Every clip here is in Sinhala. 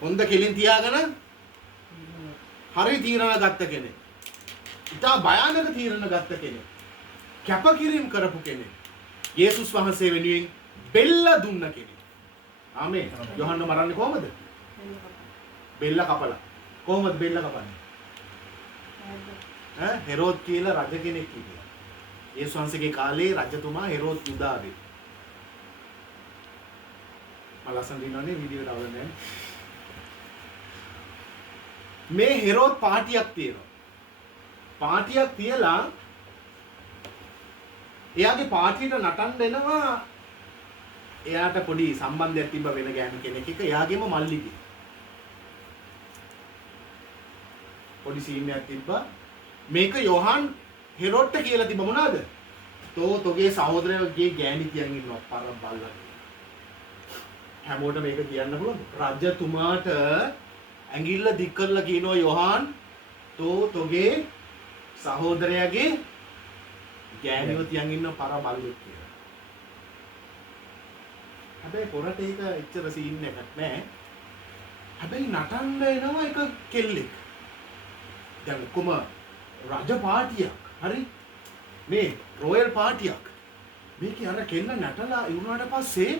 කොන්ද කෙලින් තියාගෙන හරි තීරණ ගත්ත කෙනෙක්. ඉතා භයානක තීරණ ගත්ත කෙනෙක්. කැපකිරීම කරපු කෙනෙක්. යේසුස් වහන්සේ වෙනුවෙන් බෙල්ල දුන්න කෙනෙක්. ආමේන්. යොහන්න මරන්නේ කොහමද? බෙල්ල කපලා. කොහමද බෙල්ල කපන්නේ? හෙරෝද් කියලා රජ කෙනෙක් හිටියා. යේසුස් වහන්සේගේ කාලේ රජතුමා හෙරෝද් යුදාවේ. මම ලස්සන දිනවනේ වීඩියෝ එක දාන්න යන්නේ. මේ හෙරෝද් පාටියක් තියෙනවා. පාටියක් තියලා එයාගේ පාටියට නටන්න එනවා. එයාට පොඩි සම්බන්ධයක් තිබ්බ වෙන ගෑනු කෙනෙක් එක්ක. එයාගේම මල්ලිගේ. පොඩි සීන් එකක් තිබ්බා. මේක යොහන් හෙරොඩ්ට කියලා තිබ්බ මොනවාද? තෝගේ සහෝදරයාගේ ගෑණි කියන් ඉන්නවා පර බල්ලා. හැමෝටම මේක කියන්න පුළුවන්ද? රජතුමාට ඇඟිල්ල දික් කරලා කියනවා යොහන් තෝගේ සහෝදරයාගේ ගෑණිව තියන් ඉන්න පර බල්ලෙක් කියලා. හැබැයි පොරට ඒක එච්චර සීන් එකක් නෑ. හැබැයි නටන්න එනවා එක කෙල්ලෙක්. දැන් ඔක්කොම රජ පාටියක්. හරි? මේ රොයල් පාටියක්. මේකේ අර කෙල්ල නටලා ඉවුනාට පස්සේ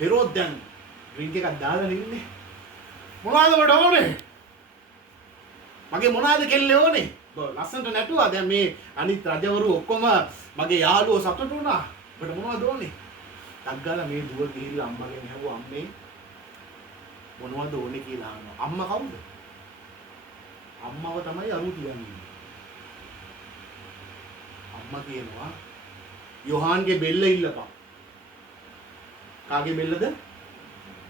හෙරෝද් දැන් ඩ්‍රින්ක් එකක් දාලා ඉන්නේ. මොනවද ඔබට ඕනේ? මගේ මොනවද කෙල්ලේ ඕනේ? ලස්සනට නැටුවා. දැන් මේ අනිත් රජවරු ඔක්කොම මගේ යාළුවෝ සතුටු වුණා. ඔබට මොනවද ඕනේ? ඩග්ගාලා මේ දුව ගිහිල්ලා අම්මගෙන් ඇහුවා අම්මේ මොනවද ඕනේ කියලා අහනවා. අම්මා කවුද? අම්මව තමයි අරු කියන්නේ. අම්මා කියනවා යොහන්ගේ බෙල්ල ඉල්ලපන්. කාගේ බෙල්ලද?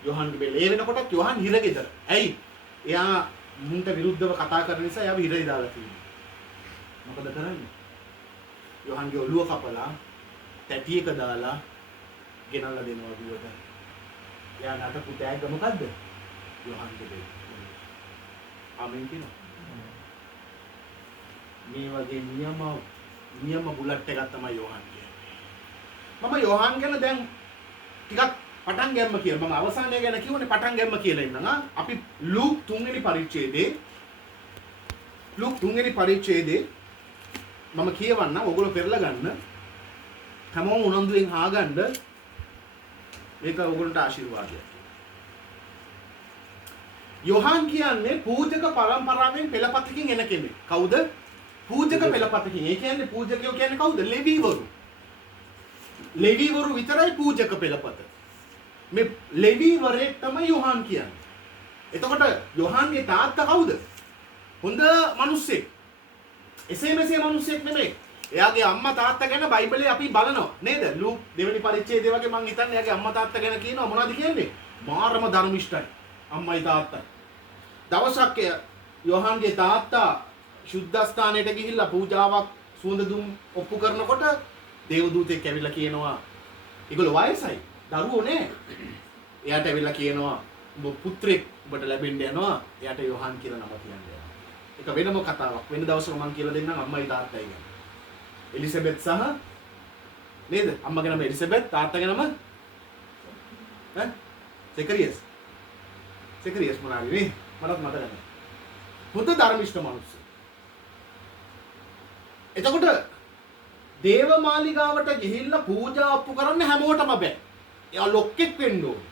යොහන්ගේ බෙල්ල. ඒ වෙනකොටත් යොහන් හිරගෙදර. ඇයි? එයා මුන්ට විරුද්ධව කතා කරන නිසා එයාව හිරේ දාලා තියෙනවා. මොකද කරන්නේ? යොහන්ගේ ඔළුව කපලා තැටියක දාලා ගෙනල්ලා දෙනවා දුවට. එයා නටපු තෑග්ග මොකද්ද? යොහන්ගේ බෙල්ල. ආමෙන් කියනවා. මේ වගේ නියම බුලට් එකක් තමයි යොහන් කියන්නේ. මම යොහන් ගැන දැන් ටිකක් පටන් ගැම්ම කියලා. මම අවසානය ගැන කිව්වනේ පටන් ගැම්ම කියලා ඉන්නවා. අපි ලූක් 3 වෙනි පරිච්ඡේදයේ මම කියවන්නම්. ඔයගොල්ලෝ පෙරලා ගන්න. හැමෝම උනන්දුවෙන් ආගන්න. මේක ඔයගොල්ලන්ට ආශිර්වාදයක්. යොහන් කියන්නේ පූජක පරම්පරාවෙන් පෙළපතකින් එන කෙනෙක්. කවුද? පූජක පෙළපතකින්. ඒ කියන්නේ පූජකයෝ කියන්නේ කවුද? ලෙවීවරු. ලෙවීවරු විතරයි පූජක පෙළපත. මේ ලෙවීවරයෙක් තමයි යොහන් කියන්නේ. එතකොට යොහන්ගේ තාත්තා කවුද? හොඳ මිනිස්සෙක්. එසේ මෙසේ මිනිස්සෙක් නෙමෙයි. එයාගේ අම්මා තාත්තා ගැන බයිබලයේ අපි බලනවා නේද? ලූක් දෙවෙනි පරිච්ඡේදයේ වගේ මම හිතන්නේ එයාගේ අම්මා තාත්තා ගැන කියනවා මොනවද කියන්නේ? මාරම ධර්මිෂ්ඨයි. අම්මයි තාත්තයි. දවසක් යොහන්ගේ තාත්තා සුද්ධස්ථානයට ගිහිල්ලා පූජාවක් සුවඳ දුම් ඔප්පු කරනකොට දේවදූතෙක් ඇවිල්ලා කියනවා ඒගොල්ලෝ වයසයි දරුවෝ නෑ. එයාට ඇවිල්ලා කියනවා ඔබ පුත්‍රයෙක් ඔබට ලැබෙන්න යනවා. එයාට යොහන් කියලා නම කියන්න යනවා. ඒක වෙනම කතාවක්. වෙන දවසක මම කියලා දෙන්නම් අම්මයි තාත්තයි ගැන. එලිසබෙත් සහ නේද? අම්මගේ නම එලිසබෙත්, තාත්තගේ නම සෙකරියස් මොනාරි නේ? මටත් මතක නැහැ. හොඳ ධර්මිෂ්ඨ මිනිස්සු. එතකොට දේව මාලිගාවට ගිහිල්ලා පූජා ඔප්පු කරන්න හැමෝටම බෑ. එයා ලොක්ෙක් වෙන්න ඕනේ.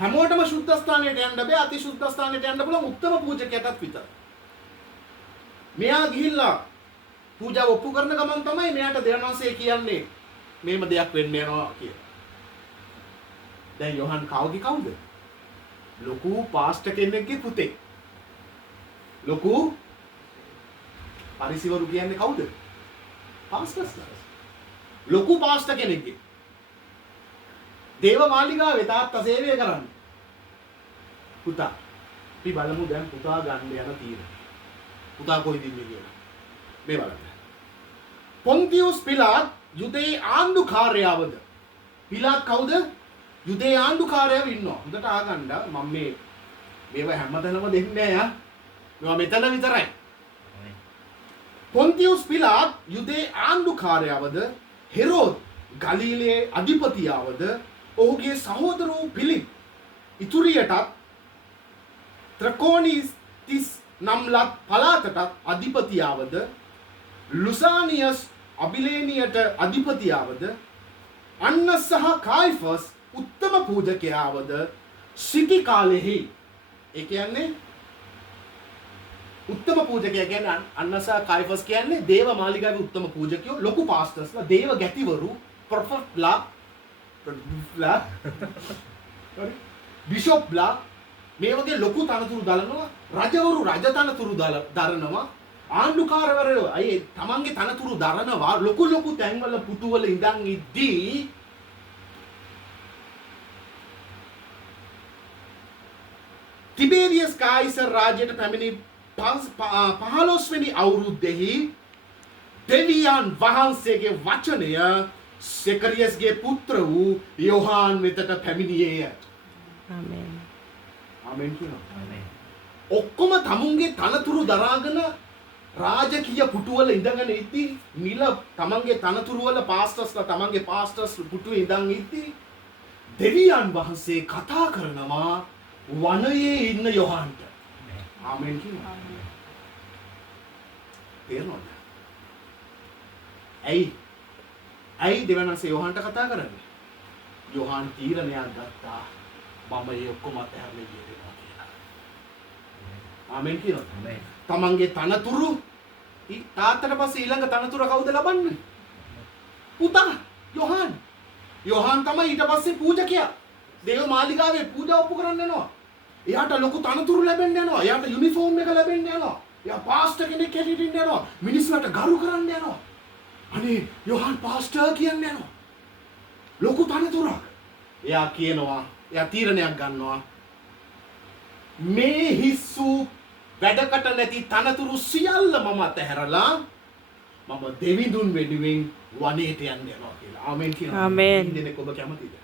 හැමෝටම සුද්ධ ස්ථානයට යන්න බෑ. අති සුද්ධ ස්ථානයට යන්න පුළුවන් උත්තම පූජකයාටත් විතරයි. මෙයා ගිහිල්ලා පූජා ඔප්පු කරන ගමන් තමයි මෙයාට දෙවනන්සේ කියන්නේ මේම දෙයක් වෙන්න යනවා කියලා. දැන් යොහන් කවුද? ලොකු පාස්ටර් කෙනෙක්ගේ පුතේ. ලොකු පරිසිවරු කියන්නේ කවුද? පාස්ටර්ස්ලා. ලොකු පාස්ටර් කෙනෙක්ගේ. දේව මාලිගාවේ තාත්තා සේවය කරන්නේ. පුතා. අපි බලමු දැන් පුතා ගන්න යන තීරණ. පුතා කොයිද ඉන්නේ කියලා. මේ බලන්න. පොන්තියුස් පිලාත් යුදේ ආණ්ඩුකාරයවද? පිලාත් කවුද? යුදේ ආණ්ඩුකාරයව ඉන්නවා. හොඳට ආගන්න මම මේවා හැමතැනම දෙන්නේ නෑ. මේවා මෙතන විතරයි. පොන්තියුස් පිලාත් යුදේ ආණ්ඩුකාරයවද? හෙරෝද් ගලීලයේ අධිපතියවද? ඔහුගේ සහෝදරෝ පිලිප් ඉතුරියටත් ත්‍රකෝනිස් නම්ලත් පළාතටත් අධිපතියාවද ලුසානියස් අබිලේනියට අධිපතියාවද අන්න සහ කායිෆස් උත්තම පූජකයාවද සිටි කාලෙහි ඒ කියන්නේ උත්තම පූජකයා කියන්නේ අන්න සහ කායිෆස් කියන්නේ දේව මාලිගාවේ උත්තම පූජකයෝ ලොකු පාස්ටර්ස්ලා දේව ගැතිවරු ප්‍රොෆෙට්ලා බිෂොප්ලා මේ වගේ ලොකු තනතුරු දරනවා රජවරු රජ තනතුරු දරනවා ආණ්ඩුකාරවරයෝ අය තමන්ගේ තනතුරු දරනවා ලොකු තැන්වල පුටුවල ඉඳන් ඉද්දී ටිබේරියස් කායිසර් රාජ්‍යයට පැමිණි 15 වෙනි අවුරුද්දෙහි දෙවියන් වහන්සේගේ වචනය සෙකරියස්ගේ පුත්‍ර වූ යොහාන් වෙතට පැමිණියේය. ආමෙන්. ආමෙන් කියනවා. ආමෙන්. ඔක්කොම තමුන්ගේ තනතුරු දරාගෙන රාජකීය පුටුවල ඉඳගෙන ඉද්දි මිල තමන්ගේ තනතුරු වල පාස්ටර්ස්ලා තමන්ගේ පාස්ටර්ස් පුටුවේ ඉඳන් ඉද්දි දෙවියන් වහන්සේ කතා කරනවා වනයේ ඉන්න යොහන්ට. ආමෙන් කියනවා. තේරෙනවද? ඇයි දෙවියන්වහන්සේ යොහන්ට කතා කරන්නේ? යොහන් තීරණයක් ගත්තා මම මේ ඔක්කොම අතහැරලා ගියේනවා කියලා. ආමෙන් කියනවා. තමන්ගේ තනතුරු තාත්තට පස්සේ ඊළඟ තනතුර කවුද ලබන්නේ? පුතා යොහන්. යොහන් තමයි ඊට පස්සේ පූජකයා. දේව මාලිගාවේ පූජා ඔප්පු කරන්න යනවා. එයාට ලොකු තනතුරු ලැබෙන්න යනවා. එයාට යුනිෆෝම් එක ලැබෙන්න යනවා. එයා පාස්ටර් කෙනෙක් හැටියට ඉන්න යනවා. මිනිස්සුන්ට ගරු කරන්න යනවා. අනේ යොහන් පාස්ටර් කියන්නේ යනවා. ලොකු තනතුරක්. එයා කියනවා, එයා තීරණයක් ගන්නවා. මේ හිස්සු වැඩකට නැති තනතුරු සියල්ල මම අතහැරලා මම දෙවිඳුන් වෙනුවෙන් වනයේට යන්න යනවා කියලා. ආමෙන් කියනවා. ආමෙන්. කී දෙනෙක් ඔබ කැමතිද?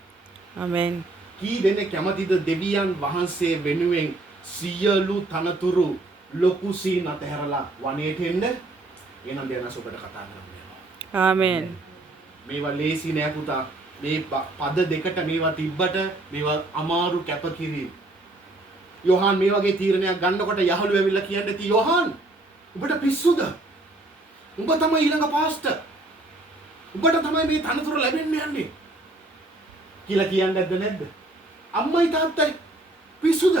ආමෙන්. කී දෙනෙක් කැමතිද දෙවියන් වහන්සේ වෙනුවෙන් සියලු තනතුරු ලොකු සීන් අතහැරලා වනයේට එන්න? එහෙනම් දෙයනස් ඔබට කතා කරන්න යනවා. ආමෙන්. මේවා ලේසි නෑ පුතා. මේ පද දෙකට මේවා තිබ්බට මේවා අමාරු කැපකිරීම. යොහන් මේ වගේ තීරණයක් ගන්නකොට යහළු ඇවිල්ලා කියන්නේ ති යොහන් උඹට පිස්සුද? උඹ තමයි ඊළඟ පාස්ටර්. උඹට තමයි මේ තනතුර ලැබෙන්න යන්නේ. කියලා කියන්නේ නැද්ද? අම්මයි තාත්තයි පිස්සුද?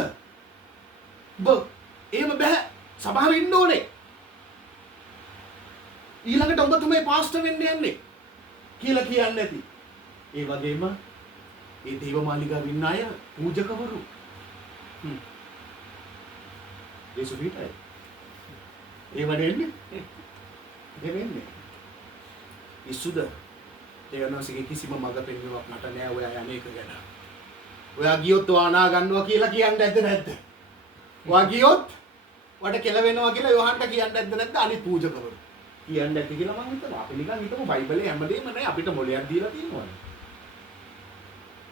උඹ එහෙම බෑ. සභාවේ ඉන්න ඕනේ. ඊළඟට උඹ තමයි පාස්ටර් වෙන්න යන්නේ. කියලා කියන්නේ නැති. ඒ වගේම ඒ දේව මාලිගාවේ ඉන්න අය පූජකවරු. යේසු පිටයි. ඒ වඩෙන්නේ. දෙවෙන්නේ. ඉස්සුද දෙවනසිගේ කිසිම මඟ පෙන්වීමක් මට නෑ ඔයා යන්නේක ගැන. ඔයා ගියොත් ඔයා අනා ගන්නවා කියලා කියන්නේ නැද්ද? ඔයා ගියොත් ඔයාට කෙල වෙනවා කියලා යොහන්ට කියන්නේ නැද්ද? අනිත් පූජකවරු. කියන්නේ නැති කියලා මම හිතනවා. අපි නිකන් හිතමු බයිබලේ හැමදේම නෑ අපිට මොලයක් දීලා තියෙනවනේ.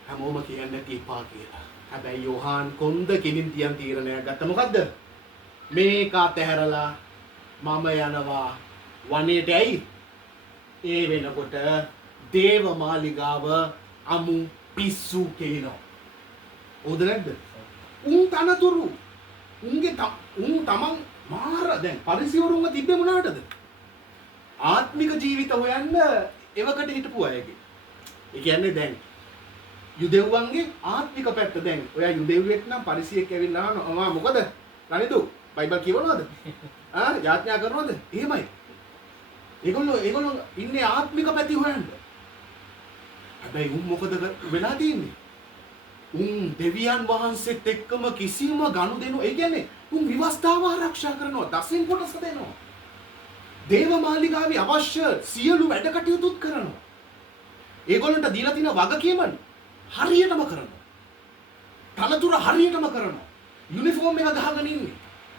හැමෝම කියන්නේ නැති එපා කියලා. හැබැයි යොහන් කොන්ද කිලින් තියන් තීරණයක් ගත්ත මොකද්ද? මේක අතහැරලා මම යනවා වනයේට. ඇයි? ඒ වෙනකොට දේව මාලිගාව අමු පිස්සු කෙලිනවා. හොඳ නැද්ද? උන් තනතුරු උන් තමන් මාර දැන් පරිසිවරුන්ව තිබ්බේ මොනකටද? ආත්මික ජීවිත හොයන්න එවකට හිටපු අයගේ. ඒ කියන්නේ දැන් යුදෙව්වන්ගේ ආත්මික පැත්ත දැන් ඔයා යුදෙව්වෙක් නම් පරිසියෙක් ඇවිල්ලා අහනවා මොකද? රනිදු බයිබල් කියවනවද? යාඥා කරනවද? එහෙමයි. ඒගොල්ලෝ ඉන්නේ ආත්මික පැති හොයන්න. හැබැයි උන් මොකද වෙලා තියෙන්නේ? උන් දෙවියන් වහන්සේත් එක්කම කිසිම ගනුදෙනු ඒ කියන්නේ උන් විවස්ථාව ආරක්ෂා කරනවා. දසින් කොටස දෙනවා. දේව මාලිගාවේ අවශ්‍ය සියලු වැඩ කටයුතුත් කරනවා. ඒගොල්ලන්ට දීලා තියෙන වගකීම හරියටම කරනවා. තනතුර හරියටම කරනවා. යුනිෆෝම් එක ගහගෙන ඉන්නේ.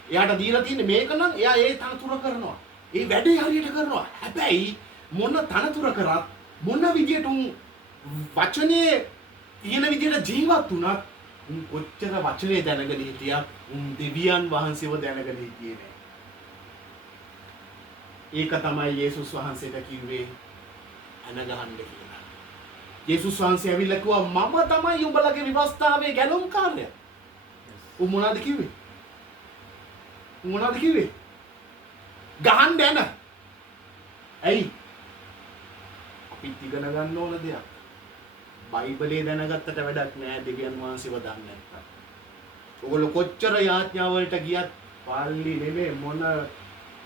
එයාට දීලා තියෙන්නේ මේක නම් එයා ඒ තනතුර කරනවා. ඒ වැඩේ හරියට කරනවා. හැබැයි මොන තනතුර කරත් මොන විදියට උන් වචනේ තියෙන විදියට ජීවත් වුණත් උන් කොච්චර වචනේ දැනගෙන හිටියත් උන් දෙවියන් වහන්සේව දැනගෙන හිටියේ නෑ. ඒක තමයි යේසුස් වහන්සේට කිව්වේ අන ගහන්න කියලා. යේසුස් වහන්සේ ඇවිල්ලා කිව්වා මම තමයි උඹලගේ විවස්ථාවේ ගැලුම්කාරයා. උන් මොනවද කිව්වේ? මොනවද කිව්වේ? ගහන්න යන. ඇයි? අපි ඉගෙන ගන්න ඕන දෙයක්. බයිබලයේ දැනගත්තට වැඩක් නෑ දෙවියන් වහන්සේව දන්නේ නැත්තම්. ඔයගොල්ලෝ කොච්චර යාඥා වලට ගියත් පල්ලි නෙමෙයි මොන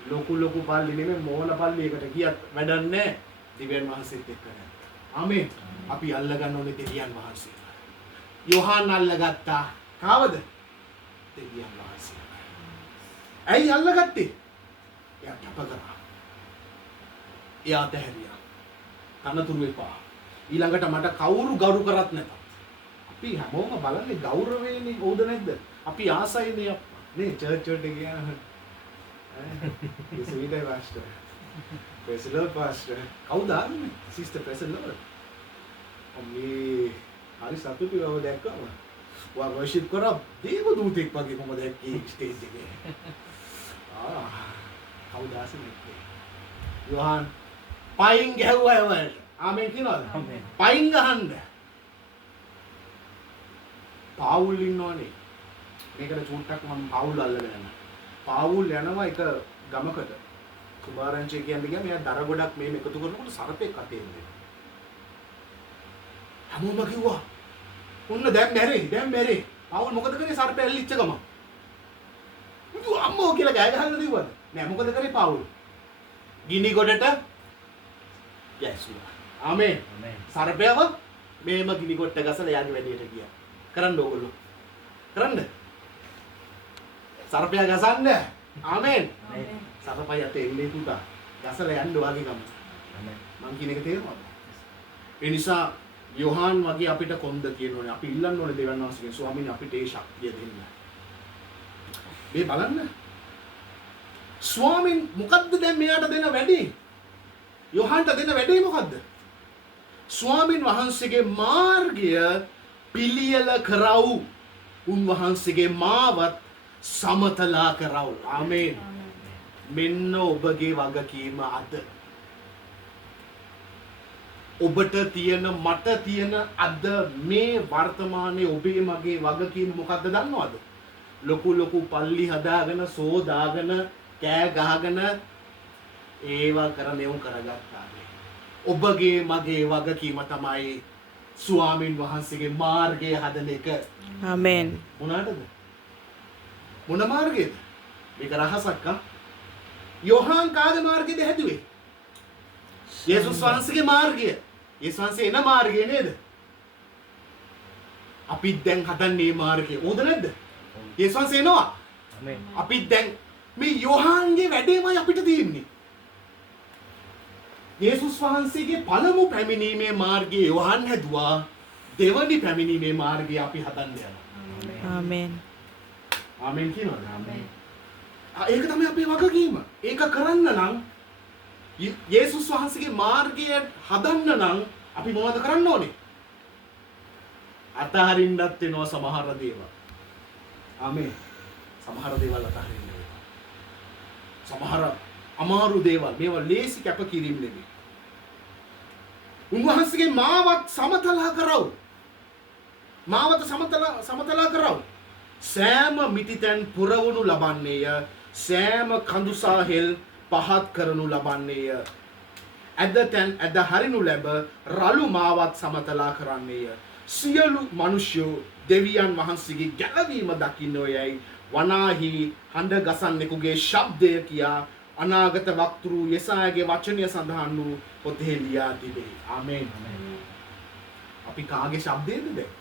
ලොකු පල්ලි නෙමෙයි මොන පල්ලියකට ගියත් වැඩක් නෑ දෙවියන් වහන්සේත් එක්ක නැත්නම්. ආමේන්. අපි අල්ල ගන්න ඕනේ දෙවියන් වහන්සේ. යෝහාන් අල්ලගත්තා. කාවද? දෙවියන් වහන්සේ. ඇයි අල්ලගත්තේ? එයා කැප කරා. එයා තැහැරියා. කනතුරු එපා. ඊළඟට මට කවුරු ගෞරව කරත් නැත. අපි හැමෝම බලන්නේ ගෞරවයනේ ඕද නැද්ද? අපි ආසයිනේ අප්පා. නේ චර්ච් වලට ගියාම ඉතින් පාස්ටර්. President pastor. කවුද ආන්නේ? Sister president. අම්මේ හරි සතුටුයි ඔබ දැක්කම. වා වර්ෂිප් කරා දේව දූතෙක් වගේ කොහමද දැක්කේ ස්ටේජ් එකේ. කවුද ආසන්නේ? යෝහාන් පයින් ගැහුවා එවලට. ආමෙන් කියනවාද? ආමෙන්. පයින් ගහන්න. පාවුල් ඉන්නවනේ. මේකට චූට්ටක් මම පාවුල් අල්ලගෙන යනවා. පාවුල් යනවා එක ගමකට. කුමාරංචේ කියන්නේ ගියා මෙයා දර ගොඩක් මේම එකතු කරනකොට සර්පෙක් අතේ ඉන්නේ. හැමෝම කිව්වා. උන්න දැන් මැරේ. පාවුල් මොකද කරේ සර්පය ඇල්ලිච්ච ගම. මුතු අම්මෝ කියලා ගෑ ගහන්න දිව්වද? නෑ මොකද කරේ පාවුල්? ගිනි ගොඩට ගැස්සුවා. ආමෙන්. සර්පයව මේම ගිනි ගොඩට ගසලා යාගේ වැඩේට ගියා. කරන්න ඕගොල්ලෝ. කරන්න. සර්පයා ගසන්න. ආමෙන්. සර්පය යතේ එන්නේ පුතා. ගසලා යන්න වාගේ ගම. ආමෙන්. මං කියන එක තේරුණාද? ඒ නිසා යෝහාන් වගේ අපිට කොන්ද කියනෝනේ. අපි ඉල්ලන්න ඕනේ දෙවියන් වහන්සේගෙන් ස්වාමීනි අපිට ඒ ශක්තිය දෙන්න. මේ බලන්න. ස්වාමීන් මොකද්ද දැන් මෙයාට දෙන වැඩේ? යෝහාන්ට දෙන වැඩේ මොකද්ද? ස්වාමීන් වහන්සේගේ මාර්ගය පිළියෙල කරව්. උන්වහන්සේගේ මාවත් සමතලා කරව්. ආමේන්. මෙන්න ඔබගේ වගකීම අද. ඔබට තියෙන මට තියෙන අද මේ වර්තමානයේ ඔබේ මගේ වගකීම මොකද්ද දන්නවද? ලොකු පල්ලි හදාගෙන සෝදාගෙන කෑ ගහගෙන ඒවා කරනෙවුම් කරගත්තා. ඔබගේ මගේ වගකීම තමයි ස්වාමින් වහන්සේගේ මාර්ගය හදන එක. ආමෙන්. මොනකටද? මොන මාර්ගයද? මේක රහසක් ආ. යෝහාන් කාගේ මාර්ගයද හැදුවේ? යේසුස් වහන්සේගේ මාර්ගය. යේසුස් වහන්සේ එන මාර්ගය නේද? අපි දැන් හදන්නේ මාර්ගය. ඕද නැද්ද? යේසුස් වහන්සේ එනවා. ආමෙන්. අපි දැන් මේ යෝහාන්ගේ වැඩේමයි අපිට තියෙන්නේ. යේසුස් වහන්සේගේ පළමු පැමිණීමේ මාර්ගය යෝහාන් හැදුවා. දෙවනි පැමිණීමේ මාර්ගය අපි හදන්න යනවා. ආමෙන්. ආමෙන් කියනවාද? ආමෙන්. ඒක තමයි අපේ වගකීම. ඒක කරන්න නම් යේසුස් වහන්සේගේ මාර්ගය හදන්න නම් අපි මොනවද කරන්න ඕනේ? අතහරින්නත් වෙනවා සමහර දේවල්. ආමෙන්. සමහර දේවල් අතහරින්න වෙනවා. සමහර අමාරු දේවල් මේවා ලේසි කැපකිරීම නෙමෙයි. උන්වහන්සේගේ මාවත් සමතලා කරව. මාවත සමතලා කරව. සෑම මිටිතෙන් පුරවනු ලබන්නේය. සෑම කඳුසාහෙල් පහත් කරනු ලබන්නේය. ඇදතැන් ඇද හරිනු ලැබ රළු මාවත් සමතලා කරන්නේය. සියලු මිනිස්යෝ දෙවියන් වහන්සේගේ ගැලවීම දකින්නෝයයි වනාහි හඬ ගසන්නෙකුගේ ශබ්දය කියා අනාගත වක්තෘ යෙසායාගේ වචනය සඳහන් වූ පොතේ ලියා තිබේ. ආමේන්. අපි කාගේ ශබ්දයේද දැන්?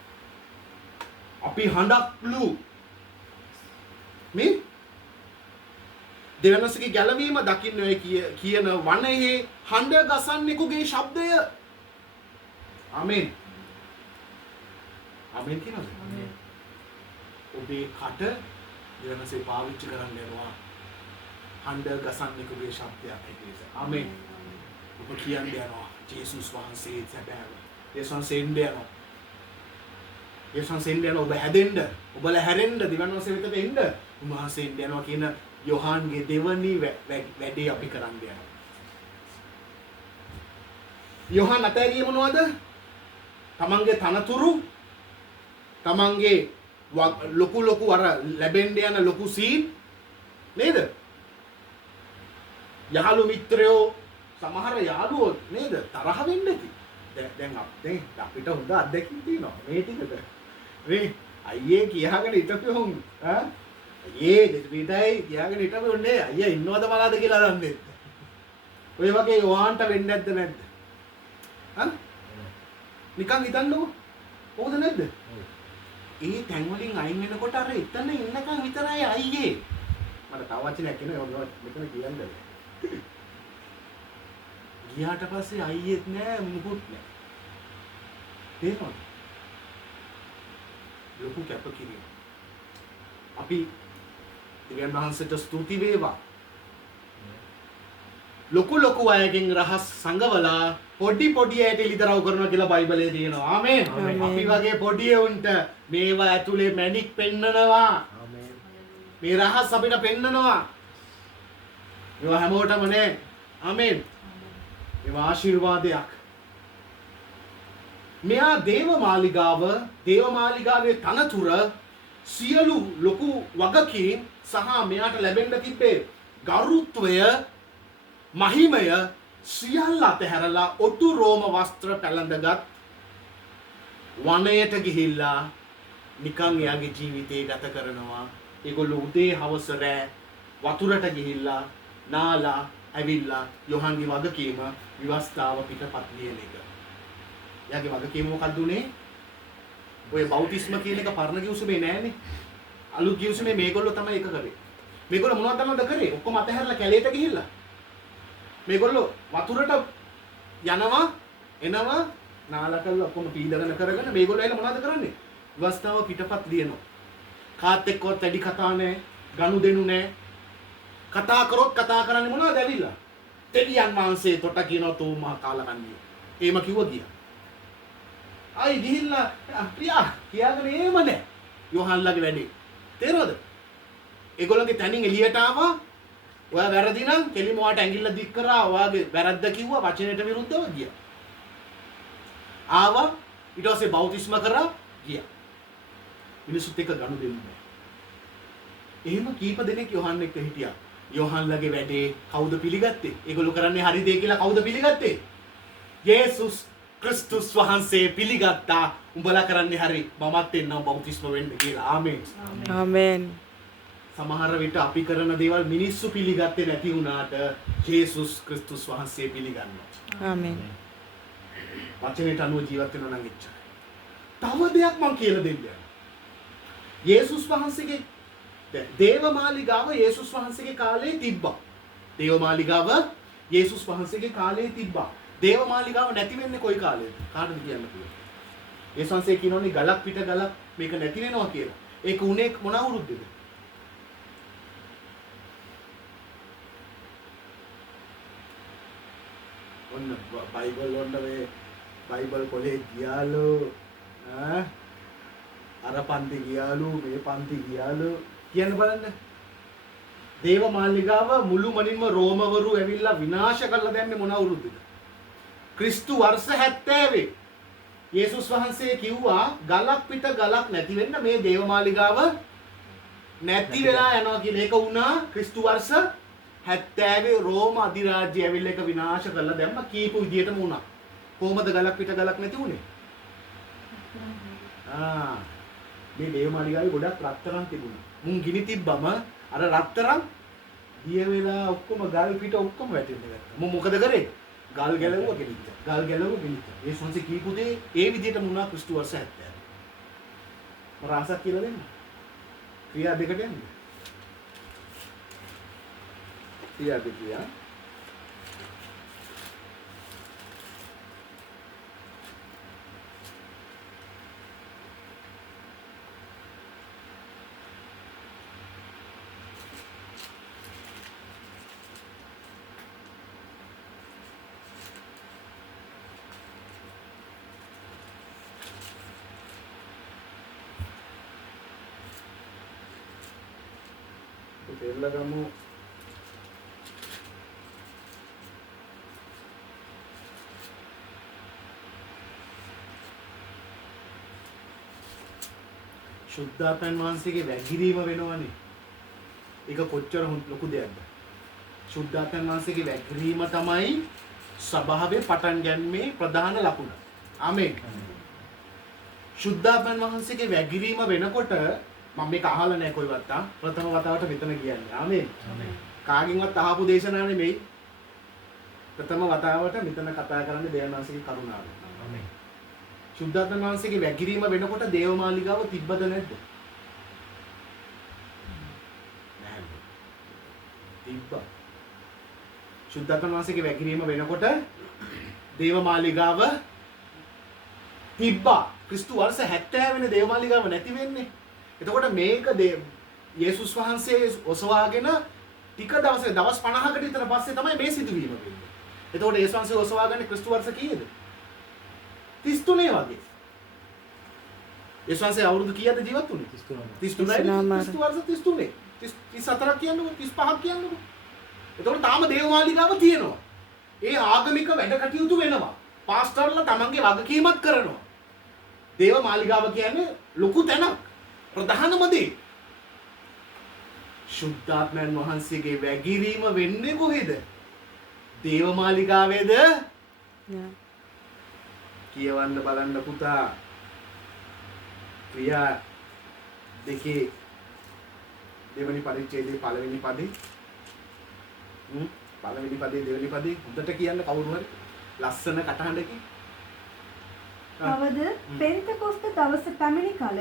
අපි හඬක්ලු මේ දෙවනසගේ ගැලවීම දකින්නයි කියන වනයේ හඬ ගසන්නෙකුගේ ශබ්දය. ආමේන්. ආමේන් කියනද? ආමේන්. ඔබේ කට දෙවනසේ පාවිච්චි කරන්න යනවා. හඬ ගසන්නෙකුගේ ශබ්දයක් හැටියට. ආමේන්. ඔබ කියන්නේ යනවා ජේසුස් වහන්සේ සැබෑව. යේසුස් වහන්සේ එන්නේ යනවා. යේසුස් වහන්සේ එන්නේ යනවා ඔබ හැදෙන්න, ඔබලා හැරෙන්න, දිවන වහන්සේ වෙතට එන්න. උන්වහන්සේ එන්නේ යනවා කියන යෝහාන්ගේ දෙවනි වැඩේ අපි කරන්න යනවා. යෝහාන් අතෑරියේ මොනවද? තමන්ගේ තනතුරු, තමන්ගේ ලොකු අර ලැබෙන්න යන ලොකු සීන් නේද? යහළු මිත්‍රයෝ සමහර යාළුවෝ නේද තරහ වෙන්නේ නැති. දැන් අපිට හොඳ අත්දැකීම් තියෙනවා මේ ටිකට. මේ අයියේ කියාගෙන හිටපු හොන් අයියේ දෙවිදයි කියාගෙන හිටපු නේ අයියා ඉන්නවද මලාද කියලා දන්නේ. ඔය වගේ යෝහන්ට වෙන්නේ නැද්ද? හා? නිකන් හිතන්නකෝ. කොහොමද නැද්ද? ඒ තැන් වලින් අයින් වෙනකොට අර එතන ඉන්නකන් විතරයි අයියේ. මට තව වචනයක් කියනවා මෙතන කියන්න. ගියාට පස්සේ අයියෙත් නෑ මුකුත් නෑ. තේරෙනවද? ලොකු කැපකිරීම. අපි දෙවියන් වහන්සේට ස්තුති වේවා. ලොකු අයගෙන් රහස් සංගවලා පොඩි අයට ඉලිදරව් කරනවා කියලා බයිබලයේ තියෙනවා. ආමේන්. අපි වගේ පොඩි උන්ට මේවා ඇතුලේ මැණික් පෙන්නනවා. ආමේන්. මේ රහස් අපිට පෙන්නනවා. ඒවා හැමෝටම නේ. ආමේන්. ඒවා ආශිර්වාදයක්. මෙයා දේවමාලිගාවේ තනතුර සියලු ලොකු වගකීම් සහ මෙයාට ලැබෙන්න තිබ්බේ ගරුත්වය මහිමය සියල්ල අතහැරලා ඔටු රෝම වස්ත්‍ර පැළඳගත් වනයට ගිහිල්ලා නිකන් එයාගේ ජීවිතේ ගත කරනවා. ඒගොල්ලෝ උදේ හවස රෑ වතුරට ගිහිල්ලා නාලා ඇවිල්ලා යොහන්ගේ වගකීම විවස්ථාව පිටපත් ලියන එක. එයාගේ වගකීම මොකක්ද උනේ? ඔය බෞතිස්ම කියන එක පරණ කිව්සුමේ නෑනේ. අලුත් කිව්සුමේ මේගොල්ලෝ තමයි එක කරේ. මේගොල්ලෝ මොනවද තමයිද කරේ? ඔක්කොම අතහැරලා කැලේට ගිහිල්ලා මේගොල්ලෝ වතුරට යනවා එනවා නාලා කරලා ඔක්කොම පීඩන කරගෙන මේගොල්ලෝ ඇවිල්ලා මොනවද කරන්නේ? විවස්ථාව පිටපත් ලියනවා. කාත් එක්කවත් වැඩි කතා නැහැ, ගනුදෙනු නැහැ. කතා කරොත් කතා කරන්නේ මොනවද ඇවිල්ලා? දෙවියන් වහන්සේ තොට කියනවා තෝ මහා කාලකන්ණිය. එහෙම කිව්ව ගියා. ආයි ගිහිල්ලා ප්‍රියා කියාගෙන එහෙම නැහැ. යෝහන්ලගේ වැඩේ. තේරෙනවද? ඒගොල්ලන්ගේ තනින් එළියට ආවා. ඔයා වැරදි නම් කෙලිම ඔයාට ඇඟිල්ල දික් කරා ඔයාගේ වැරද්ද කිව්වා වචනයට විරුද්ධව ගියා. ආවා ඊට පස්සේ බෞතිස්ම කරා ගියා. මිනිසුත් එක්ක ගනුදෙනු නැහැ. එහෙම කීප දෙනෙක් යෝහන් එක්ක හිටියා. යෝහන්ලගේ වැඩේ කවුද පිළිගත්තේ? ඒගොල්ලෝ කරන්නේ හරි දේ කියලා කවුද පිළිගත්තේ? යේසුස් ක්‍රිස්තුස් වහන්සේ පිළිගත්තා. උඹලා කරන්නේ හරි. මමත් එන්නම් බෞතිස්ම වෙන්න කියලා. ආමේන්. ආමේන්. සමහර විට අපි කරන දේවල් මිනිස්සු පිළිගත්තේ නැති වුණාට ජේසුස් ක්‍රිස්තුස් වහන්සේ පිළිගන්නවා. ආමේන්. වචනයට අනුව ජීවත් වෙනවා නම් එච්චරයි. තව දෙයක් මම කියලා දෙන්නම්. යේසුස් වහන්සේගේ දේවමාලිගාව යේසුස් වහන්සේගේ කාලේ තිබ්බා. දේවමාලිගාව යේසුස් වහන්සේගේ කාලේ තිබ්බා. දේවමාලිගාව නැති වෙන්නේ කොයි කාලේද? කාටද කියන්න පුළුවන්? යේසුස් වහන්සේ කියනෝනේ ගලක් පිට ගලක් මේක නැති වෙනවා කියලා. ඒක උනේ මොන අවුරුද්දේද? ඔන්න බයිබල් ඔන්න මේ බයිබල් කොලේ ගියාලු අර පන්ති ගියාලු මේ පන්ති ගියාලු කියන්න බලන්න. දේවමාලිගාව මුළුමනින්ම රෝමවරු ඇවිල්ලා විනාශ කරලා දැම්මේ මොන අවුරුද්දේද? ක්‍රිස්තු වර්ෂ 70. යේසුස් වහන්සේ කිව්වා ගලක් පිට ගලක් නැති වෙන්න මේ දේවමාලිගාව නැති වෙලා යනවා කියලා. ඒක වුණා ක්‍රිස්තු වර්ෂ 70 රෝම අධිරාජ්‍ය ඇවිල්ලා ඒක විනාශ කරලා දැම්ම කීප විදියටම වුණා. කොහොමද ගලක් පිට ගලක් නැති වුනේ? මේ දේවමාලිගාවේ ගොඩක් රත්තරන් තිබුණා. මුන් ගිනි තිබ්බම අර රත්තරන් දිය වෙලා ඔක්කොම ගල් පිට ඔක්කොම වැටෙන්න ගත්තා. මම මොකද කරේ? ගල් ගැලවුවා ගෙනිච්චා. ගල් ගැලවුවා ගෙනිච්චා. ඒ සංසේ කීපු දේ ඒ විදියටම වුණා ක්‍රිස්තු වර්ෂ 70. මම රාසක් කියලා දෙන්න. ක්‍රියා දෙකට යන්නේ. ක්‍රියා දෙක ක්‍රියා තෙල්ලගමු. ශුද්ධාත්මයන් වහන්සේගේ වැගිරීම වෙනවනේ. ඒක කොච්චර ලොකු දෙයක්ද? ශුද්ධාත්මයන් වහන්සේගේ වැගිරීම තමයි සභාවේ පටන් ගැනීමේ ප්‍රධාන ලකුණ. ආමේන්. ශුද්ධාත්මයන් වහන්සේගේ වැගිරීම වෙනකොට මම මේක අහලා නැහැ කොයිවත් ප්‍රථම වතාවට මෙතන කියන්නේ. ආමේන්. කාගෙන්වත් අහපු දේශනාව නෙමෙයි. ප්‍රථම වතාවට මෙතන කතා කරන්නේ දේවයන් වහන්සේගේ කරුණාවෙන්. ආමේන්. ශුද්ධාත්මයන් වහන්සේගේ වැගිරීම වෙනකොට දේවමාලිගාව තිබ්බද නැද්ද? නැහැ. තිබ්බා. ශුද්ධාත්මයන් වහන්සේගේ වැගිරීම වෙනකොට දේවමාලිගාව තිබ්බා. ක්‍රිස්තු වර්ෂ 70 වෙනි දේවමාලිගාව නැති වෙන්නේ. එතකොට මේක යේසුස් වහන්සේ ඔසවාගෙන ටික දවස් 50කට විතර පස්සේ තමයි මේ සිදුවීම වෙන්නේ. එතකොට යේසුස් වහන්සේ ඔසවාගන්නේ ක්‍රිස්තු වර්ෂ කීයද? 33 වගේ. යේසුස් වහන්සේ අවුරුදු කීයද ජීවත් වුනේ? 33. ක්‍රිස්තු වර්ෂ 33. 34ක් කියන්නකො 35ක් කියන්නකො. එතකොට තාම දේවමාලිගාව තියෙනවා. ඒ ආගමික වැඩ කටයුතු වෙනවා. පාස්ටර්ලා තමන්ගේ වගකීමක් කරනවා. දේවමාලිගාව කියන්නේ ලොකු තැනක්. ප්‍රධානම දේ. ශුද්ධාත්මයන් වහන්සේගේ වැගිරීම වෙන්නේ කොහෙද? දේවමාලිගාවේද? කියවන්න බලන්න පුතා. ක්‍රියා දෙකේ දෙවෙනි පරිච්ඡේදයේ පළවෙනි පදේ පළවෙනි පදේ දෙවෙනි පදේ උඩට කියන්න කවුරු හරි ලස්සන කටහඬකින්. තවද පෙන්තකොස්ත දවස පැමිණි කල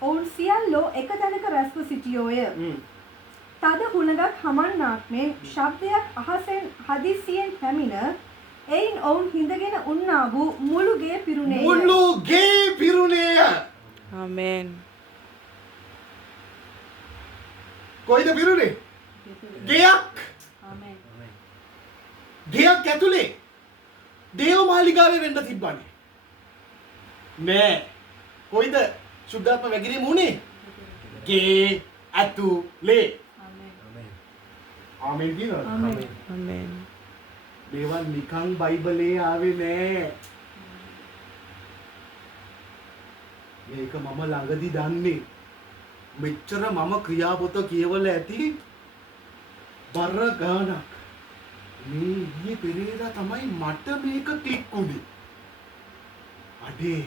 ඔවුන් සියල්ලෝ එක තැනක රැස්ව සිටියෝය. තද හුණගත් හමන්නාක් මෙන් ශබ්දයක් අහසෙන් හදිසියෙන් පැමිණ එයින් ඔවුන් හිඳගෙන උන්නා වූ මුළු ගේ පිරුණේය. මුළු ගේ පිරුණේය. ආමේන්. කොයිද පිරුණේ? ගෙයක්. ආමේන්. ගෙයක් ඇතුලේ දේවමාලිගාවේ වෙන්න තිබ්බනේ. නෑ. කොයිද ශුද්ධාත්ම වැගිරීම උනේ? ගේ ඇතුලේ. ආමේන් කියනවා. ආමේන්. ආමේන්. දේවල් නිකන් බයිබලේ ආවේ නෑ. මේක මම ළඟදි දන්නේ. මෙච්චර මම ක්‍රියාපොත කියවල ඇති බර ගානක්. මේ ඊයේ පෙරේදා තමයි මට මේක ක්ලික් වුනේ. අඩේ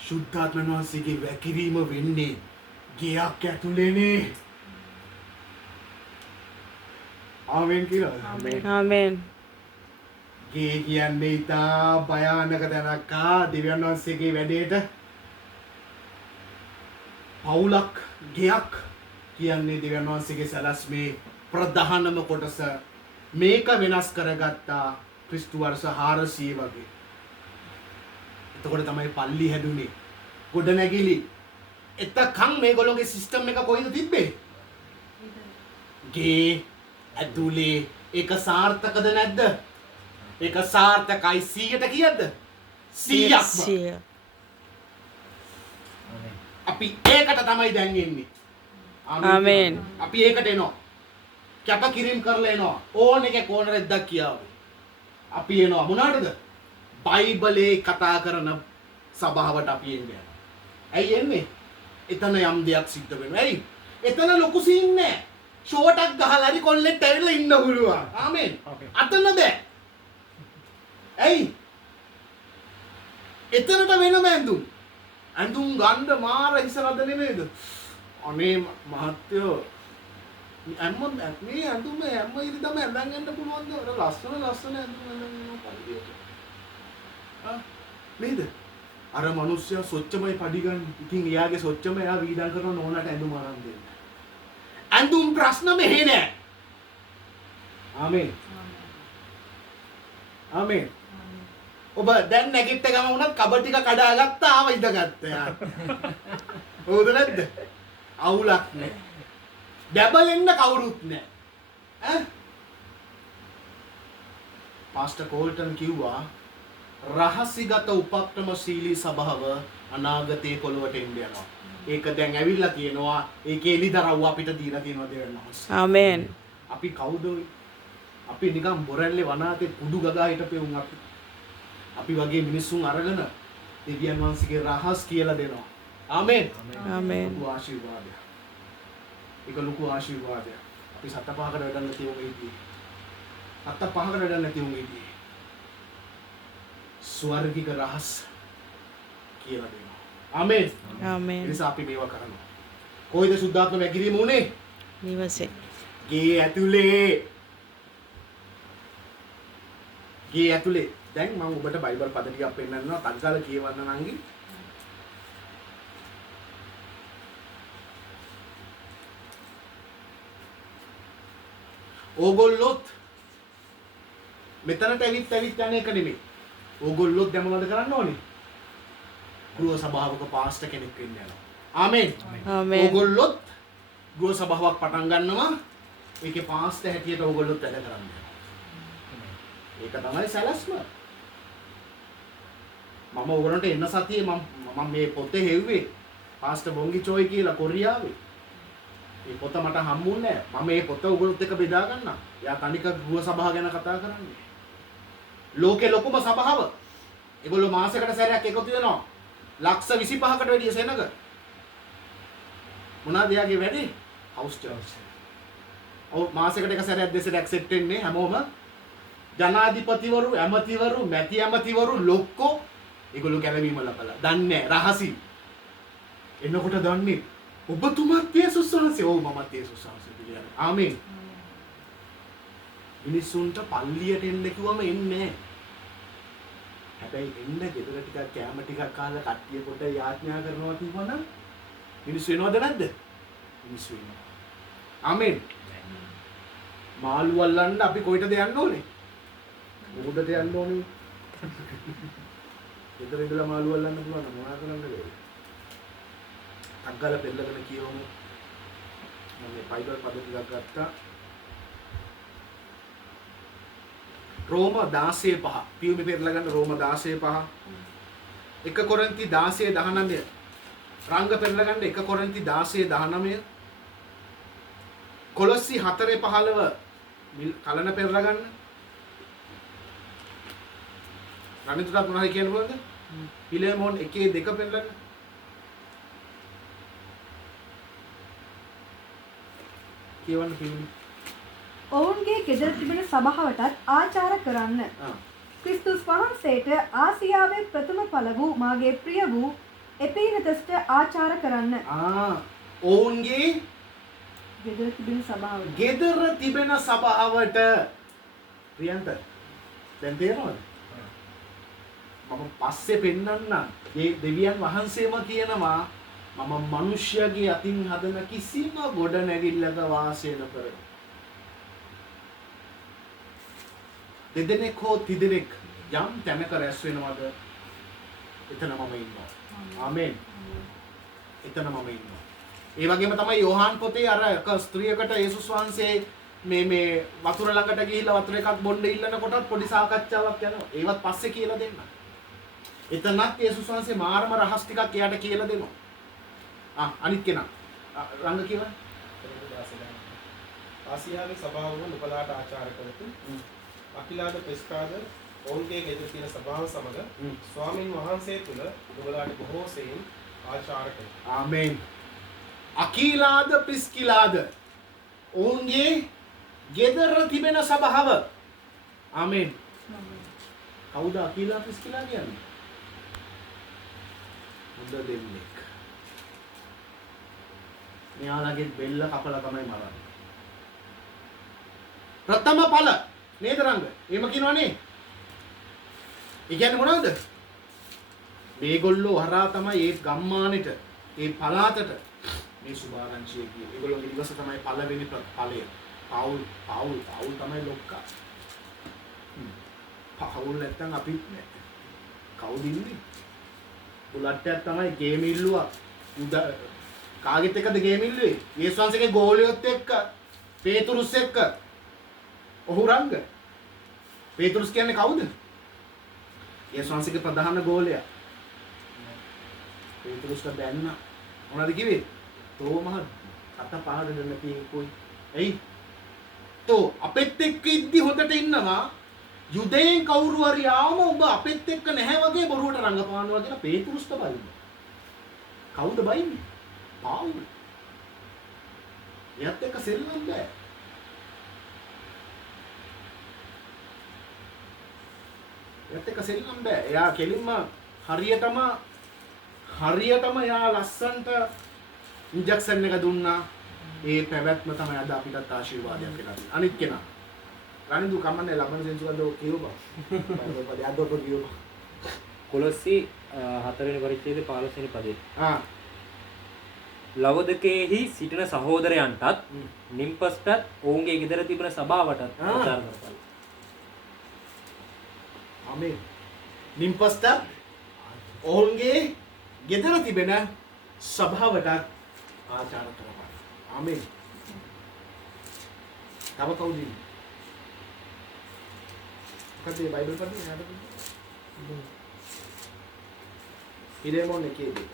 ශුද්ධාත්මයන් වහන්සේගේ වැකිරීම වෙන්නේ ගෙයක් ඇතුලේනේ. ආමෙන් කියලා. ආමේන්. ගේ කියන්නේ ඉතා භයානක තැනක්. දෙවියන් වහන්සේගේ වැඩේට පවුලක් ගෙයක් කියන්නේ දෙවියන් වහන්සේගේ සැලැස්මේ ප්‍රධානම කොටස. මේක වෙනස් කරගත්තා ක්‍රිස්තු වර්ෂ 400 වගේ. එතකොට තමයි පල්ලි හැදුනේ. ගොඩනැගිලි. එතකන් මේගොල්ලෝගේ සිස්ටම් එක කොහෙද තිබ්බේ? ගේ ඇතුලේ. ඒක සාර්ථකද නැද්ද? ඒක සාර්ථකයි 100ට කීයද? 100ක්ම. අපි ඒකට තමයි දැන් එන්නේ. ආමේන්. අපි ඒකට එනවා. කැප කිරීම කරලා එනවා. ඕන එක කෝනර් එකක් කියාවේ. අපි එනවා මොනකටද? බයිබලේ කතා කරන සභාවට අපි එන්නේ. ඇයි එන්නේ? එතන යම් දෙයක් සිද්ධ වෙනවා. ඇයි? එතන ලොකු සීන් නෑ. ෂෝටක් ගහලා හරි කොල්ලෙක් ඇවිල්ලා ඉන්න පුළුවන්. ආමේන්. අතන බෑ. ඇයි? එතනට වෙනම ඇඳුම්. ඇඳුම් ගන්න මාර ඉස්සරද නෙමෙයිද? අනේ මහත්තයෝ ඇම්ම මේ ඇඳුම හැම ඉරිදම ඇඳන් යන්න පුළුවන්ද? අර ලස්සන ඇඳුම් ඇඳන් යනවා පරිදි. නේද? අර මිනිස්සයා සොච්චමයි පඩි ගන්න. ඉතින් එයාගේ සොච්චම එයා වීදම් කරන නෝනාට ඇඳුම් අරන් දෙන්න. ඇඳුම් ප්‍රශ්න මෙහෙ නෑ. ආමේන්. ආමේන්. ඔබ දැන් නැගිට ගම වුණත් කබඩ් ටික කඩාගත්තා ආව ඉඳගත්තා යා. හොඳ නැද්ද? අවුලක් නෑ. දැබලෙන්න කවුරුත් නෑ. ඈ? පාස්ටර් කෝල්ටන් කිව්වා රහසිගත උපක්‍රමශීලී සභාව අනාගතයේ පොළොවට එන්න යනවා. ඒක දැන් ඇවිල්ලා තියෙනවා. ඒකේ එළිදරව් අපිට දීලා තියෙනවා දෙවන්නස්. ආමේන්. අපි කවුද? අපි නිකන් බොරැල්ලේ වනාතේ කුඩු ගගා හිටපෙවුන් අපි. අපි වගේ මිනිස්සුන් අරගෙන දෙවියන් වහන්සේගේ රහස් කියලා දෙනවා. ආමේන්. ආමේන්. ආශිර්වාදය. ඒක ලොකු ආශිර්වාදයක්. අපි සත්ත පහකට වැඩක් නැති වුන් ඉදී. සත්ත පහකට වැඩක් නැති වුන් ඉදී. ස්වර්ගික රහස් කියලා දෙනවා. ආමේන්. ආමේන්. ඒ නිසා අපි මේවා කරනවා. කොයිද සුද්ධාත්ම වැගිරීම උනේ? නිවසේ. ගේ ඇතුලේ. ගේ ඇතුලේ. දැන් මම ඔබට බයිබල් පද ටිකක් පෙන්නන්නවා. තත්කාල කියවන්න නංගි. ඕගොල්ලොත් මෙතනට ඇවිත් යන එක නෙමෙයි. ඕගොල්ලොත් දැන් මොනවද කරන්න ඕනේ? ගෘහ සභාවක පාස්ටර් කෙනෙක් වෙන්න යනවා. ආමේන්. ආමේන්. ඕගොල්ලොත් ගෘහ සභාවක් පටන් ගන්නවා. ඒකේ පාස්ටර් හැටියට ඕගොල්ලොත් වැඩ කරන්න යනවා. ඒක තමයි සැලැස්ම. මම ඕගොල්ලන්ට එන්න සතියේ මම මේ පොතේ හෙව්වේ පාස්ටර් බොංගි චෝයි කියලා කොරියාවේ. මේ පොත මට හම්බුන්නේ නැහැ. මම මේ පොත ඔයගොල්ලොත් එක්ක බෙදා ගන්නම්. එයා තනික ගෘහ සභාව ගැන කතා කරන්නේ. ලෝකේ ලොකුම සභාව. ඒගොල්ලෝ මාසයකට සැරයක් එකතු වෙනවා. ලක්ෂ 25කට වැඩිය සෙනඟ. මොනවාද එයාගේ වැඩේ? House church. ඔව් මාසයකට එක සැරයක් දෙසරයක් සෙට් වෙන්නේ හැමෝම. ජනාධිපතිවරු, ඇමතිවරු, මැති ඇමතිවරු, ලොක්කෝ ඒගොල්ලෝ කැලවීම ලබලා. දන්නේ නැහැ රහසින්. එන්නකොට දන්නේ ඔබතුමාත් යේසුස් වහන්සේ. ඔව් මමත් යේසුස් වහන්සේ පිළිගන්නවා. ආමේන්. මිනිස්සුන්ට පල්ලියට එන්න කිව්වම එන්නේ නැහැ. හැබැයි එන්න ගෙදර ටිකක් කෑම ටිකක් කාලා කට්ටිය පොඩ යාඥා කරනවා කිව්වනම් මිනිස්සු එනවද නැද්ද? මිනිස්සු එනවා. ආමේන්. මාළු අල්ලන්න අපි කොයිටද යන්න ඕනේ? මොකටද යන්න ඕනේ? ගෙදර ඉඳලා මාළු අල්ලන්න පුළුවන් මොනවා කරන්නද? අග්ගල පෙරලගෙන කියවමු. මම මේ බයිබල් පද ටිකක් ගත්තා. රෝම 16:5. පියුමි පෙරලගන්න රෝම 16:5. 1 කොරින්ති 16:19. රංග පෙරලගන්න 1 කොරින්ති 16:19. කොලොස්සි 4:15 කලන පෙරලගන්න. රණිතුටත් මොනවද කියන්න පුළුවන්ද? පිලෙමෝන් 1:2 පෙරලගන්න. කියවන්න පියුමි. ඔවුන්ගේ ගෙදර තිබෙන සභාවටත් ආචාර කරන්න. ක්‍රිස්තුස් වහන්සේට ආසියාවේ ප්‍රථම ඵල වූ මාගේ ප්‍රිය වූ එපීනතස්ට ආචාර කරන්න. ඔවුන්ගේ ගෙදර තිබෙන සභාවට. ගෙදර තිබෙන සභාවට ප්‍රියන්ත දැන් තේරෙනවද? මම පස්සේ පෙන්නන්නම්. මේ දෙවියන් වහන්සේම කියනවා මම මිනිස්යාගේ අතින් හදන කිසිම ගොඩ නැගිල්ලක වාසය නොකර. දෙදෙනෙක් හෝ තිදෙනෙක් යම් තැනක රැස් වෙනවද? එතන මම ඉන්නවා. ආමේන්. එතන මම ඉන්නවා. ඒ වගේම තමයි යෝහාන් පොතේ අර එක ස්ත්‍රියකට යේසුස් වහන්සේ මේ වතුර ළඟට ගිහිල්ලා වතුර එකක් බොන්න ඉල්ලනකොටත් පොඩි සාකච්ඡාවක් යනවා. ඒවත් පස්සේ කියලා දෙන්න. එතනත් යේසුස් වහන්සේ මාරම රහස් ටිකක් එයාට කියලා දෙනවා. අනිත් කෙනා රංග කියවන ආසියාවේ සභාවව නුඹලාට ආචාර කරතු. අකිලාද පෙස්කාද ඔවුන්ගේ ගෙදර තියෙන සභාව සමග ස්වාමින් වහන්සේ තුල නුඹලාට බොහෝ සෙයින් ආචාර කරතු. ආමේන්. අකිලාද පිස්කිලාද ඔවුන්ගේ ගෙදර තිබෙන සභාව. ආමේන්. කවුද අකිලා පිස්කිලා කියන්නේ? හොඳ දෙන්නෙක්. මෙයාලගේ බෙල්ල කපලා තමයි මරන්නේ. ප්‍රථම ඵල නේද රංග? එහෙම කියනවනේ. ඒ කියන්නේ මොනවද? මේගොල්ලෝ හරහා තමයි ඒ ගම්මානෙට, ඒ පළාතට මේ සුභාරංචිය කියන්නේ. ඒගොල්ලෝගේ දිවස තමයි පළවෙනි ඵලය. පවුල් තමයි ලොක්කා. පවුල් නැත්තම් අපි නැහැ. කවුද ඉන්නේ? බුලට්ටයක් තමයි ගේම් ඉල්ලුවා. කාගෙත් එක්කද ගේම් ඉල්ලුවේ? යේසුස් වහන්සේගේ ගෝලියොත් එක්ක, පේතුරුස් එක්ක. ඔහු රංග. පේතුරුස් කියන්නේ කවුද? යේසුස් වහන්සේගේ ප්‍රධාන ගෝලයා. පේතුරුස්ට බැන්න. මොනවද කිව්වේ? තෝ මහ අත පහළ දෙන්න තියෙන්නේ. එයි. තෝ අපෙත් එක්ක ඉද්දි හොඳට ඉන්නවා. යුදයෙන් කවුරු හරි ආවම ඔබ අපෙත් එක්ක නැහැ වගේ බොරුවට රංගපානවා කියලා පේතුරුස්ට බයින්න. කවුද බයින්නේ? පාවුල්. එයත් එක්ක සෙල්ලම් බෑ. එයත් එක්ක සෙල්ලම් බෑ. එයා කෙලින්ම හරියටම එයා ලස්සන්ට ඉන්ජෙක්ෂන් එක දුන්නා. ඒ පැවැත්ම තමයි අද අපිටත් ආශිර්වාදයක් වෙලා තියෙන්නේ. අනිත් කෙනා. රනිදු කමන්නේ ලබන සෙන්සුවල්ද කියවපන්. බයිබල් පදයක් දොප කියවපන්. කොලොස්සි 4 වෙනි පරිච්ඡේදයේ 15 වෙනි පදේ. ලවොදිකේහි සිටින සහෝදරයන්ටත් නිම්පස්ටත් ඔවුන්ගේ ගෙදර තිබෙන සභාවටත් ප්‍රචාර කරපන්. ආමේන්. නිම්පස්ටත් ඔවුන්ගේ ගෙදර තිබෙන සභාවටත් ආචාර කරපන්. ආමේන්. තව කවුද ඉන්නේ? මොකද මේ බයිබල් පදේ නේද? පිලේමෝන් එකේදී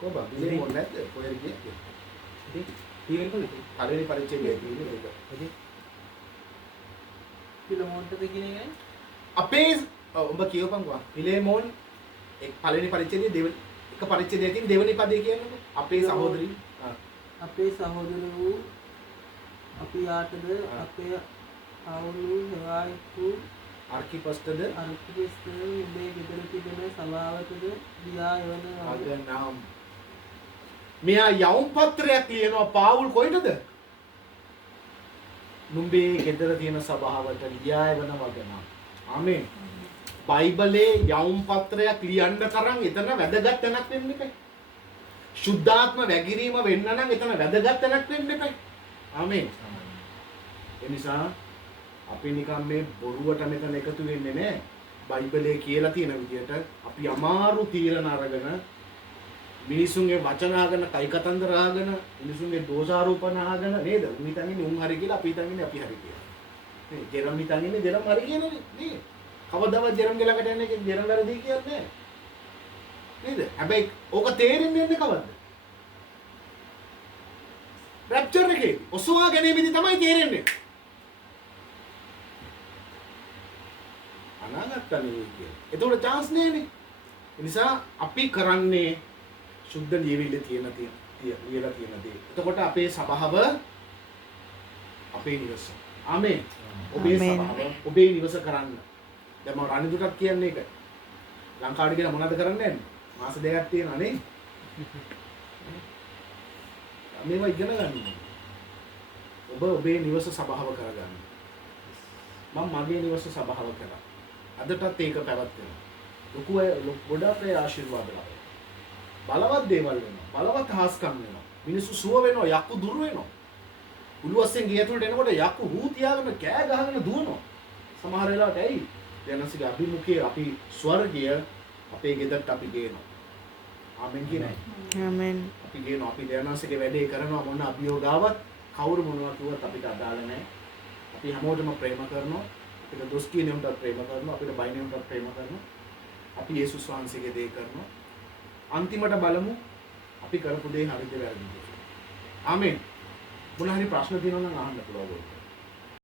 කොබා පිලේමෝන් නැද්ද? කොහෙද ගියේ? පළවෙනි පරිච්ඡේදයේ තියෙන්නේ ඒක. පිලමෝන්ටද කියන එකයි. අපේ ඔබ කියවපන්කෝ. පිලේමෝන් එක් පළවෙනි පරිච්ඡේදයේ දෙවෙනි එක පරිච්ඡේදයකින් දෙවෙනි පදේ කියන්නේ අපේ සහෝදරී අපේ සහෝදර වූ අපි යාටද අපේ අවුලු හේවායිකු ආර්කිපස්ටද අරුක්කෙස්ත උඹේ ගෙදර තිබෙන සභාවකද ගියා යවන අගනම් මෙයා යවුම් පත්‍රයක් ලියනවා පාවුල් කොයිටද? නුඹේ ගෙදර තියෙන සභාවට ලියා එවන වගනම්. ආමේන්. බයිබලේ යවුම් පත්‍රයක් ලියන්න තරම් එතන වැදගත් තැනක් වෙන්න එපා. සුද්ධාත්ම වැගිරීම වෙන්න නම් එතන වැදගත් තැනක් වෙන්න එපා. ආමේන්. ඒ නිසා අපි නිකන් මේ බොරුවට මෙතන එකතු වෙන්නේ නැහැ. බයිබලයේ කියලා තියෙන විදිහට අපි අමාරු තීරණ අරගෙන මිනිසුන්ගේ වචන අහගෙන කයි කතන්දර අහගෙන මිනිසුන්ගේ දෝෂාරෝපණ අහගෙන නේද? උන් හිතන්නේ උන් හරි කියලා අපි හිතන්නේ අපි හරි කියලා. නේ ජෙරම් හිතන්නේ ජෙරම් හරි කියලානේ නේ. කවදාවත් ජෙරම් ගෙලකට යන්නේ ජෙරම් වැරදි කියන්නේ නැහැ. නේද? හැබැයි ඕක තේරෙන්නේ නැන්නේ කවද්ද? රැප්චර් එකේ ඔසවා ගැනීමේදී තමයි තේරෙන්නේ. අනාගතනේ කියන්නේ. ඒතකොට chance නෑනේ. ඒ නිසා අපි කරන්නේ සුද්ධ ලියවිල්ල ලියලා තියෙන දේ. එතකොට අපේ සභාව අපේ නිවස. ආමේන්. ඔබේ සභාව ඔබේ නිවස කරන්න. දැන් මම රණිදුටත් කියන්නේ ඒක. ලංකාවට ගිහලා මොනවද කරන්නේ නැන්නේ? මාස දෙකක් තියෙනවා නේ. මේවා ඉගෙන ගන්න. ඔබ ඔබේ නිවස සභාව කරගන්න. මම මගේ නිවස සභාව කරා. අදටත් ඒක පැවැත්වෙනවා. ලොකු ගොඩක් අය ආශිර්වාද ලබනවා. බලවත් දේවල් වෙනවා. බලවත් හාස්කම් වෙනවා. මිනිස්සු සුව වෙනවා, යක්කු දුර වෙනවා. උළුවස්සෙන් ගේ ඇතුළට එනකොට යක්කු හූ තියාගෙන කෑ ගහගෙන දුවනවා. සමහර වෙලාවට ඇයි? දැනසික අභිමුඛයේ අපි ස්වර්ගය අපේ ගෙදරට අපි ගේනවා. ආමෙන් කියනවා. ආමෙන්. අපි ගේනවා. අපි දැනසිකේ වැඩේ කරනවා මොන අභියෝගාවක් කවුරු මොනවා කිව්වත් අපිට අදාළ නැහැ. අපි හැමෝටම ප්‍රේම කරනවා. අපිට දොස් කියන උන්ට ප්‍රේම කරනවා. අපිට බයින උන්ට ප්‍රේම කරනවා. අපි යේසුස් වහන්සේගේ දේ කරනවා. අන්තිමට බලමු අපි කරපු දේ හරිද වැරදිද කියලා. ආමෙන්. මොන හරි ප්‍රශ්න තියෙනවා නම් අහන්න පුළුවන්.